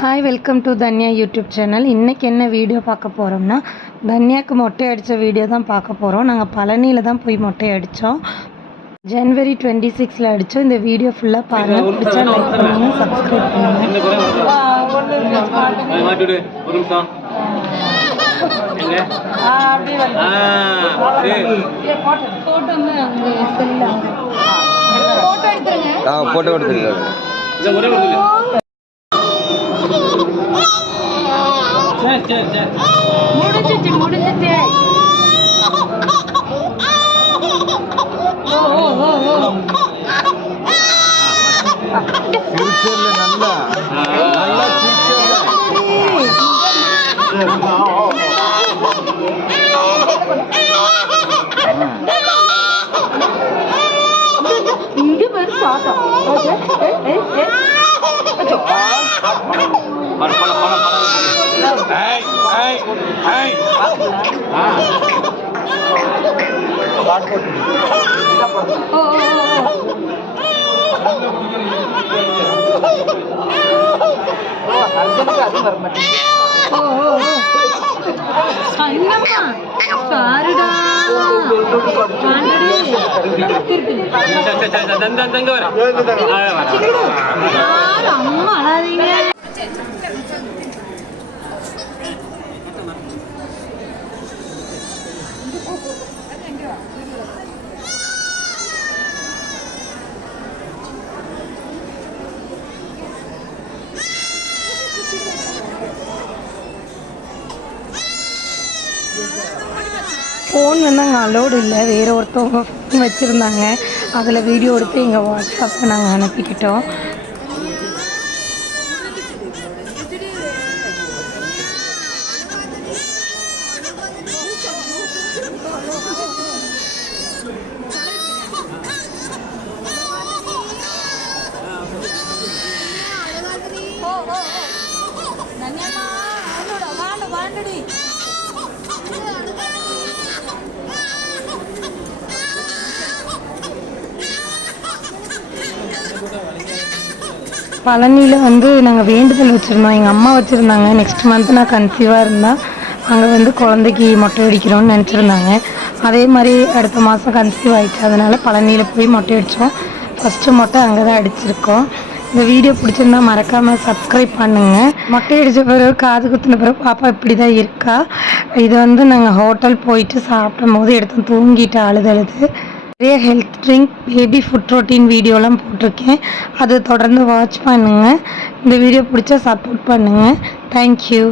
Hi welcome to Dhanya YouTube channel. இன்றைக்கி என்ன video பார்க்க போகிறோம்னா, தன்யாவுக்கு மொட்டை அடித்த வீடியோ தான் பார்க்க போகிறோம். நாங்கள் பழனியில் தான் போய் மொட்டை அடித்தோம். ஜனவரி 26 அடித்தோம். இந்த வீடியோ ஃபுல்லாக பாருங்கள். பிடிச்சா லைக் பண்ணுங்கள், சப்ஸ்கிரைப் பண்ணுங்கள். போட்டோ எடுத்துருங்க. முடிஞ்சிச்சு. ஃபியூச்சர்ல நல்லா இங்க வந்து பார்த்தோம். அம்மா அழாதீங்க. ஃபோன் வந்து அங்கே அலோடு இல்லை. வேறு ஒருத்தவங்க ஃபோன் வச்சுருந்தாங்க. அதில் வீடியோ எடுத்து எங்கள் வாட்ஸ்அப்பில் நாங்கள் அனுப்பிக்கிட்டோம். பழனியில் வந்து நாங்கள் வேண்டுதல் வச்சுருந்தோம். எங்கள் அம்மா வச்சுருந்தாங்க. நெக்ஸ்ட் மந்த் நான் கன்சீவாக இருந்தால் அங்கே வந்து குழந்தைக்கு மொட்டை அடிக்கிறோன்னு நினச்சிருந்தாங்க. அதே மாதிரி அடுத்த மாதம் கன்சீவ் ஆகிட்டு அதனால் பழனியில் போய் மொட்டை அடித்தோம். ஃபஸ்ட்டு மொட்டை அங்கே தான் அடிச்சிருக்கோம். இந்த வீடியோ பிடிச்சிருந்தா மறக்காமல் சப்ஸ்கிரைப் பண்ணுங்கள். மொட்டை அடித்த பிறகு காது குத்தின பிறகு பாப்பா இப்படி தான் இருக்கா. இது வந்து நாங்கள் ஹோட்டல் போயிட்டு சாப்பிடும் போது எடுத்து தூங்கிட்டு அழுது நிறைய health drink, baby food routine வீடியோலாம் போட்டிருக்கேன். அதை தொடர்ந்து வாட்ச் பண்ணுங்கள். இந்த வீடியோ பிடிச்சா சப்போர்ட் பண்ணுங்கள். தேங்க்யூ.